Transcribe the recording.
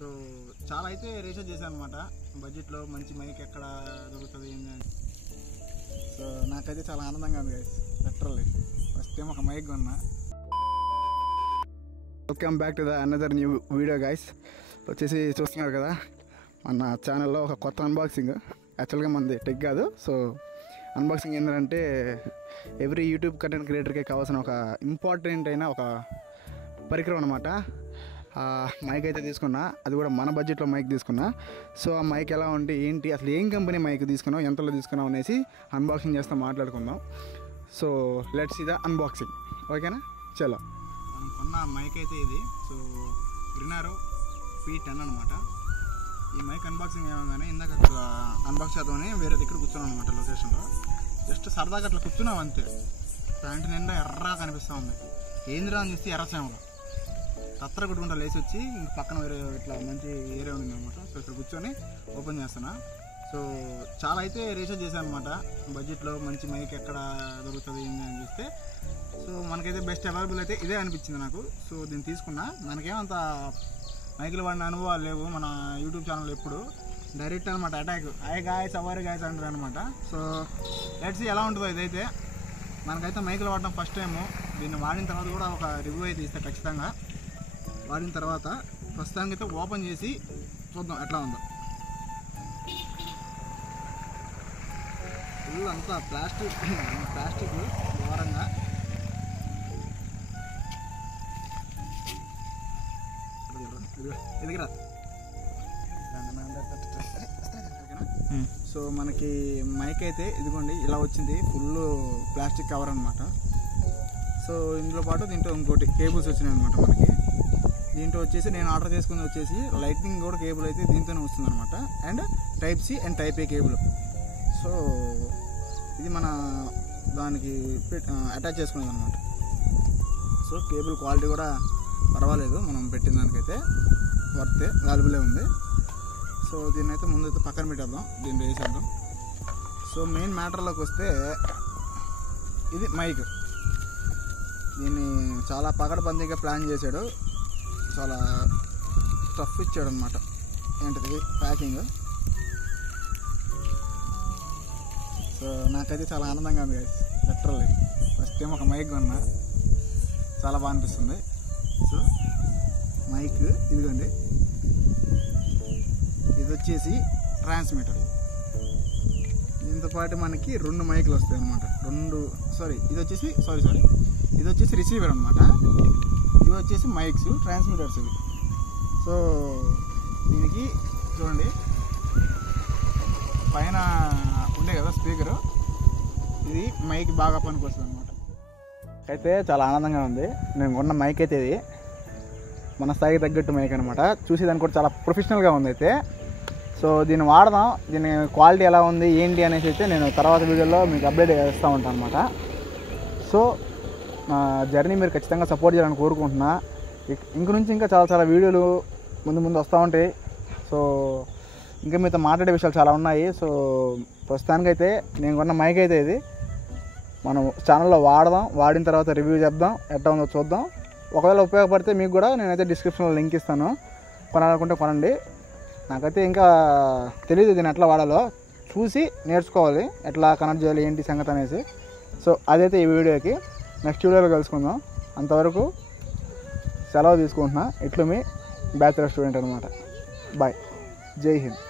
So చాలా అయితే research చేశాను అనమాట, బడ్జెట్లో మంచి మైక్ ఎక్కడ దొరుకుతుంది ఏంటి అని. సో నాకైతే చాలా ఆనందంగా ఉంది గైస్. లిటరల్లీ ఫస్ట్ టైం ఒక మైక్ కొన్నా. Welcome back to the another new video guys. వచ్చేసి చూస్తున్నారు కదా మన ఛానల్లో ఒక కొత్త అన్బాక్సింగ్. యాక్చువల్గా మనది టెక్ కాదు. సో అన్బాక్సింగ్ ఏంటంటే ఎవ్రీ యూట్యూబ్ కంటెంట్ క్రియేటర్కి కావాల్సిన ఒక ఇంపార్టెంట్ అయిన ఒక పరికరం అనమాట. మైక్ అయితే తీసుకున్నా, అది కూడా మన బడ్జెట్లో మైక్ తీసుకున్నా. సో ఆ మైక్ ఎలా ఉంటే ఏంటి, అసలు ఏం కంపెనీ మైక్ తీసుకున్నాం, ఎంతలో తీసుకున్నాం అనేసి అన్బాక్సింగ్ చేస్తాం, మాట్లాడుకుందాం. So let's see the unboxing. ఓకేనా, చలో. మనం కొన్న మైక్ అయితే ఇది. సో గ్రినారో P10 అనమాట. ఈ మైక్ అన్బాక్సింగ్ ఏమగానే ఇందాక అక్కడ అన్బాక్స్ చేద్దామని వేరే దగ్గర కూర్చున్నాం అనమాట లొకేషన్లో. జస్ట్ సరదాగా అట్లా కూర్చున్నాం అంతే. ప్యాంట్ నిండా ఎర్రగా కనిపిస్తూ ఉంది. ఏందిరా అని చూస్తే ఎర్రసేమలో తత్తర కొట్టుకుంటా లేచి వచ్చి ఇంక పక్కన వేరే ఇట్లా మంచి ఏరియా ఉంది అనమాట. సో ఇక్కడ కూర్చొని ఓపెన్ చేస్తున్నా. సో చాలా అయితే రీసెర్చ్ చేశాను అనమాట, బడ్జెట్లో మంచి మైక్ ఎక్కడ దొరుకుతుంది ఏంటి అని చూస్తే. సో మనకైతే బెస్ట్ అవైలబుల్ అయితే ఇదే అనిపించింది నాకు. సో దీన్ని తీసుకున్నా. మనకేమంత మైకులు వాడిన అనుభవాలు లేవు మన యూట్యూబ్ ఛానల్. ఎప్పుడు డైరెక్ట్ అనమాట అటాక్, గాయస్ అవర్ గాయస్ అంటారు అనమాట. సో లెట్స్ ఎలా ఉంటుందో ఇదైతే. మనకైతే మైకులు వాడడం ఫస్ట్ టైము. దీన్ని వాడిన తర్వాత కూడా ఒక రివ్యూ అయితే ఇస్తే ఖచ్చితంగా. వాడిన తర్వాత ప్రస్తుతానికి అయితే ఓపెన్ చేసి చూద్దాం ఎట్లా ఉందో. ఫుల్ అంతా ప్లాస్టిక్ ఘోరంగా. ఎదిగిరా. సో మనకి మైక్ అయితే ఇదిగోండి ఇలా వచ్చింది, ఫుల్ ప్లాస్టిక్ కవర్ అనమాట. సో ఇందులో పాటు దీంట్లో ఇంకోటి కేబుల్స్ వచ్చినాయి అనమాట మనకి. దీంట్లో వచ్చేసి నేను ఆర్డర్ చేసుకుని వచ్చేసి లైట్నింగ్ కూడా కేబుల్ అయితే దీంతోనే వస్తుంది అనమాట. And type C and type A cable. So ఇది మన దానికి అటాచ్ చేసుకునేది అనమాట. సో కేబుల్ క్వాలిటీ కూడా పర్వాలేదు, మనం పెట్టిన దానికైతే వర్తే, వాల్యుబులే ఉంది. సో దీన్ని అయితే ముందు అయితే పక్కన పెట్టేద్దాం, దీన్ని వేసేద్దాం. సో మెయిన్ మ్యాటర్లోకి వస్తే ఇది మైక్. దీన్ని చాలా పకడ్బందీగా ప్లాన్ చేశాడు, చాలా టఫ్ ఇచ్చాడు అనమాట. ఏంటిది ప్యాకింగ్. సో నాకైతే చాలా ఆనందంగా ఉంది గైస్. లిటరల్లీ ఫస్ట్ టైం ఒక మైక్ కొన్నా, చాలా బాగా అనిపిస్తుంది. సో మైక్ ఇదిగోండి, ఇది వచ్చేసి ట్రాన్స్మిటర్. దీంతో పాటు మనకి 2 మైకులు వస్తాయి అనమాట. ఇది వచ్చేసి రిసీవర్ అనమాట. ఇవి వచ్చేసి మైక్స్, ట్రాన్స్మిటర్స్ ఇవి. సో దీనికి చూడండి పైన ఉండే కదా స్పీకరు, ఇది మైక్ బాగా పనికొస్తుంది అనమాట. అయితే చాలా ఆనందంగా ఉంది. నేను కొన్న మైక్ అయితే ఇది మన స్థాయికి తగ్గట్టు మైక్ అనమాట. చూసేదానికి కూడా చాలా ప్రొఫెషనల్గా ఉంది అయితే. సో దీన్ని వాడదాం, దీని క్వాలిటీ ఎలా ఉంది ఏంటి అనేసి అయితే నేను తర్వాత వీడియోలో మీకు అప్డేట్ చేస్తూ ఉంటాను అనమాట. సో నా జర్నీ మీరు ఖచ్చితంగా సపోర్ట్ చేయాలని కోరుకుంటున్నా. ఇంక నుంచి ఇంకా చాలా వీడియోలు ముందు వస్తూ ఉంటాయి. సో ఇంకా మీతో మాట్లాడే విషయాలు చాలా ఉన్నాయి. సో ప్రస్తుతానికైతే నేను కొన్న మైక్ అయితే ఇది మనం ఛానల్లో వాడదాం, వాడిన తర్వాత రివ్యూ చేద్దాం, ఎట్లా ఉందో చూద్దాం. ఒకవేళ ఉపయోగపడితే మీకు కూడా నేనైతే డిస్క్రిప్షన్లో లింక్ ఇస్తాను, కొనాలనుకుంటే కొనండి. నాకైతే ఇంకా తెలియదు దీన్ని ఎట్లా వాడాలో, చూసి నేర్చుకోవాలి ఎట్లా కనెక్ట్ చేయాలి ఏంటి సంగతి అనేసి. సో అదైతే ఈ వీడియోకి. నెక్స్ట్ వీడియోలో కలుసుకుందాం. అంతవరకు సెలవు తీసుకుంటున్నా. ఇట్లు మీ బ్యాచిలర్ స్టూడెంట్ అనమాట. బాయ్, జై హింద్.